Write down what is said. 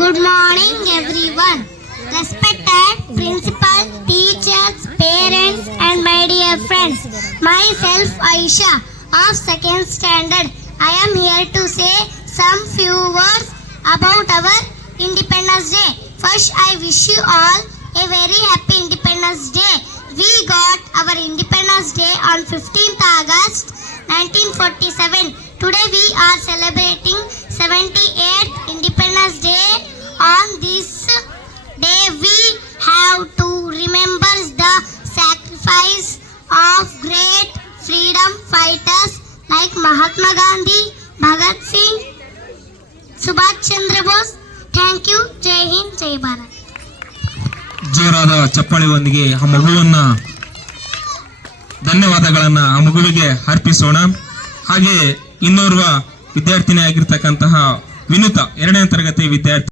Good morning, everyone. Respected principal, teachers, parents, and my dear friends. Myself, Aisha, of second standard. I am here to say some few words about our Independence Day. First, I wish you all a very happy Independence Day. We got our Independence Day on 15th August 1947. Today we are celebrating 78th Independence Day. On this day we have to remember the sacrifice of great freedom fighters like Mahatma Gandhi, Bhagat Singh, Subhash Chandra Bose. Thank you. Jai Hind, Jai Bharat. ಜೋರಾದ ಚಪ್ಪಾಳೆಯೊಂದಿಗೆ ಆ ಮಗುವನ್ನ ಧನ್ಯವಾದಗಳನ್ನ ಆ ಮಗುವಿಗೆ ಅರ್ಪಿಸೋಣ. ಹಾಗೆ ಇನ್ನೋರ್ವ ವಿದ್ಯಾರ್ಥಿನಿ ಆಗಿರ್ತಕ್ಕಂತಹ ವಿನುತಾ 2ನೇ ತರಗತಿ ವಿದ್ಯಾರ್ಥಿ